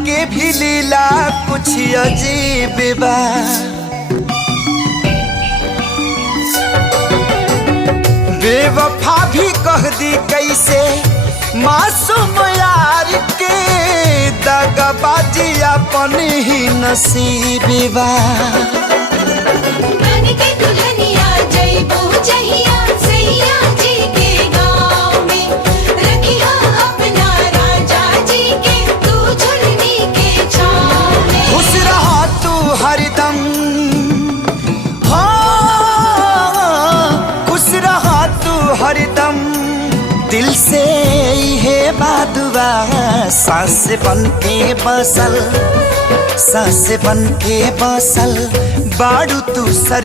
के भी लीला कुछ अजीब बा। बेवफा भी कह दी कैसे मासूम यार के, दगाबाजी अपन ही नसीब बा। हरदम खुश रहा तू हरदम, दिल से है बादुआ। सांस बन के बसल, सांस बन के बसल बाड़ू तू सर